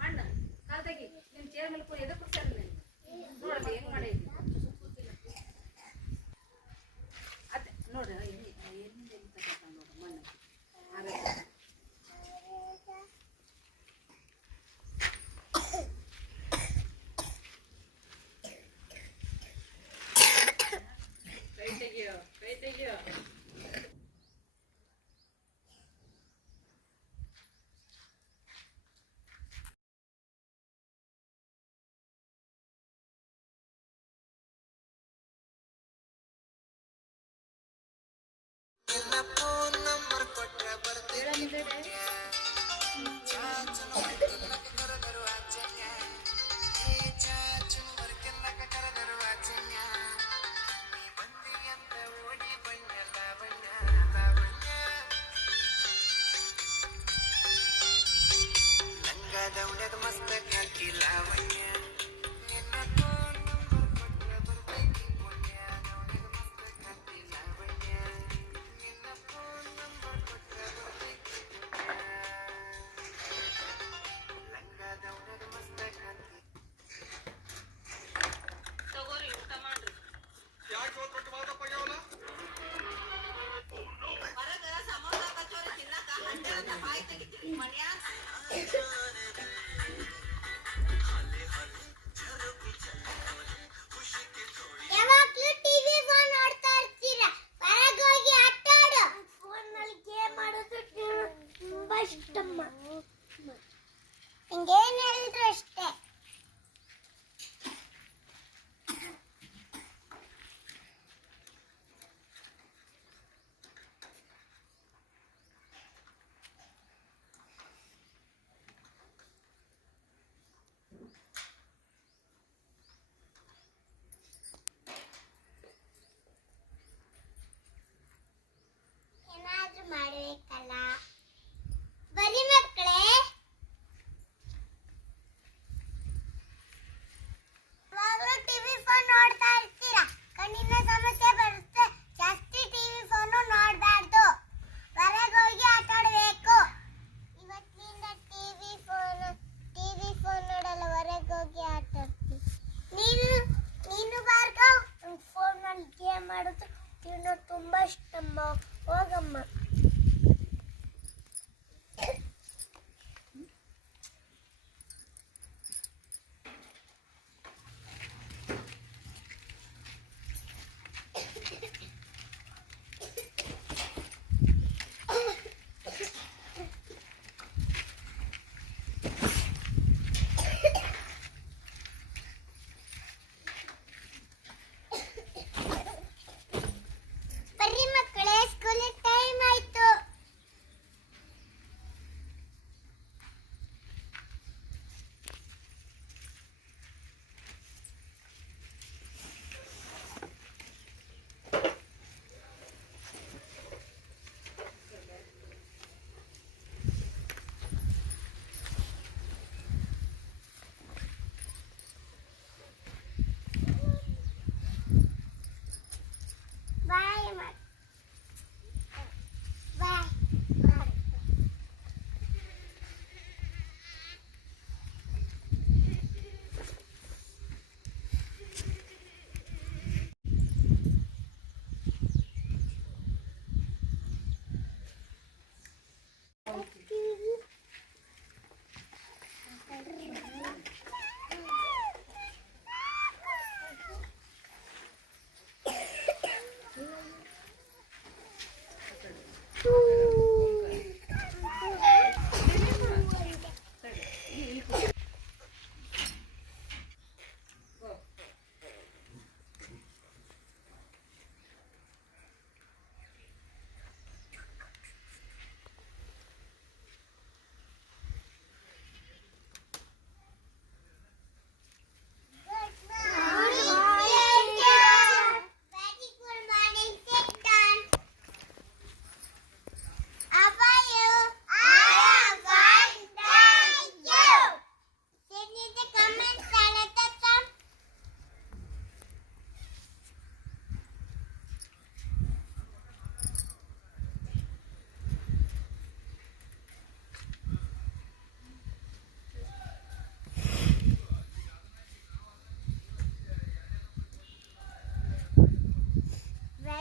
ಮಣ್ಣು ಕಾಲ್ ತೆಗಿ ನಿಮ್ ಚೇರ್ ಮೇಲೆ ಕೂಡ ಎದಕ್ಕೆ ಕೊಡ್ತಾರೆ ನೋಡಲ್ಲ ಹೆಂಗ್ ಮಾಡಿ ಅತ್ತೆ ನೋಡ್ರಿ ಎಲ್ಲಿಂದ ಎಲ್ಲಿ ತಗೊಂಡು ನೋಡ್ರಿ ಮಣ್ಣು ಹಾಗಾಗಿ ಕೈ ತೆಗಿಯೋ ಏನಾದ್ರೂ ಮಾಡ್ಬೇಕಲ್ಲ ಬರೀ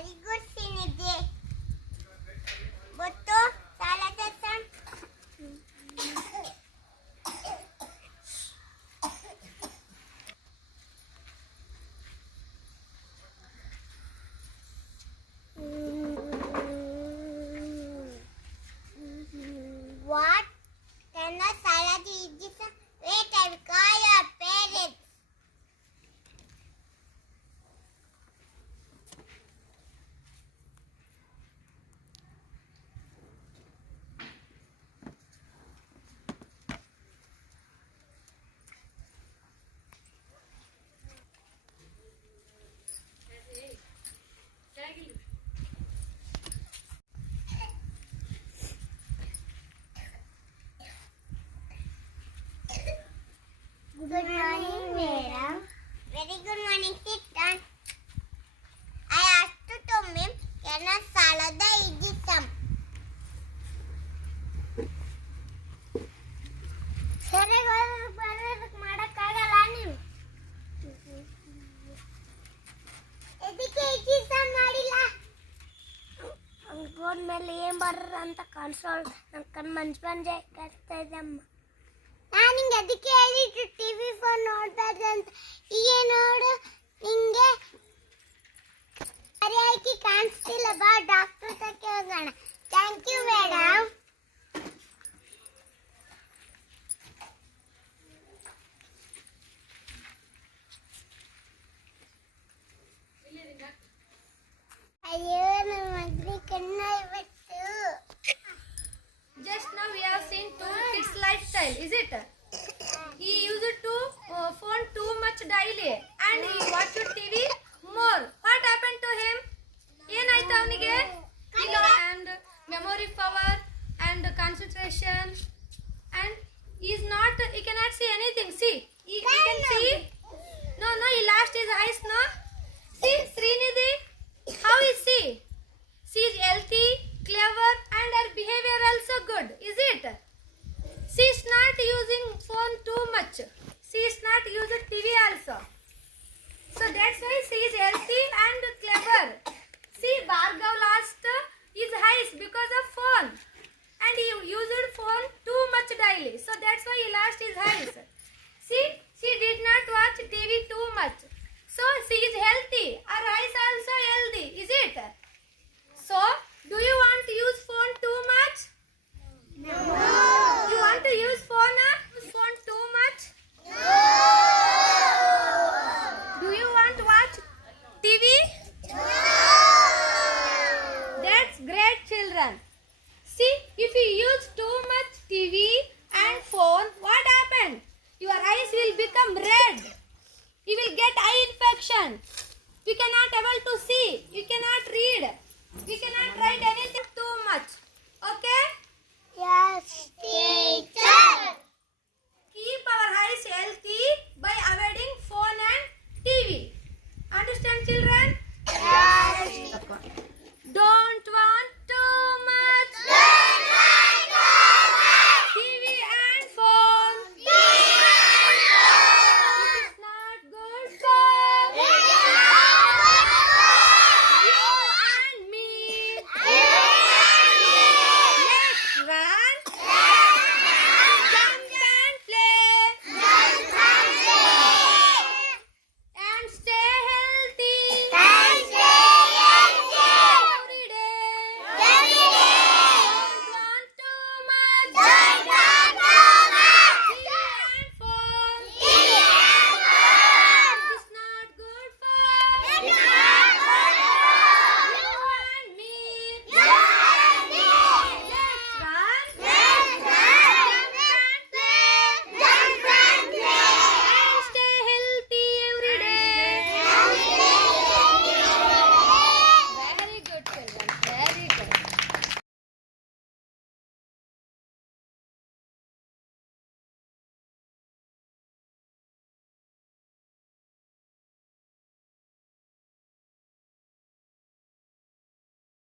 Very good, Sinidhi. Buttu, Saladasan. What? Cannot salad eat this? Wait, I will call your parents. Good morning, madam. Very good morning, sit down. I asked to Tommy, can I salad eat some? ಸರಿ ಬರೋದಕ್ಕೆ ಮಾಡೋಕ್ಕಾಗಲ್ಲ ನೀವು ಎದಕ್ಕೆ exam ಮಾಡಿಲ್ಲ ಹೋದ್ಮೇಲೆ ಏನು ಬರೋದು ಅಂತ ಕಾಣಿಸೋಳು ನನ್ನ ಕಣ್ಣು ಮಂಜೆ ಕಾಡ್ತಾ ಇದ್ದಮ್ಮ ನಾನು ನಿಂಗೆ ಅದಕ್ಕೆ ಹೇಳಿಟ್ಟು ಟಿ ವಿ ಫೋನ್ ನೋಡ್ತಾ ಇದ್ದೆ ಅಂತ ಈಗ ನೋಡು ನಿಂಗೆ ಸರಿಯಾಗಿ ಕಾಣಿಸ್ತಿಲ್ಲ ಬಾ ಡಾಕ್ಟರ್ ತಕ್ಕೆ ಹೋಗೋಣ ಥ್ಯಾಂಕ್ ಯು ಮೇಡಮ್ ಅಯ್ಯೋ ನನ್ನ ಮಗನಿಗೆ ಕಣ್ಣು ಇವತ್ತು Just now we have seen two kids lifestyle, is it? He used to phone too much daily and he watched TV more. What happened to him? ಏನಾಯ್ತು ಅವನಿಗೆ? And memory power and concentration and he cannot see anything. See, he can see. No, he lost his eyes. No, see Srinidhi, how is she? She is healthy, clever and her behavior also good, is it? She is not using phone too much. She is not using TV also. So that's why she is healthy and clever. See, Bhargav lost his eyes because of phone and he used phone too much daily. So that's why he lost his eyes. See, she did not watch TV too much. So she is healthy. Her eyes also healthy, is it? So, do you want to use phone too much? No. You want to use phone too much? No. Do you want to watch TV? No. That's great, children. See, if you use too much TV and phone, what happened? Your eyes will become red. You will get eye infection. You cannot able to see. You cannot read. We cannot write anything too much.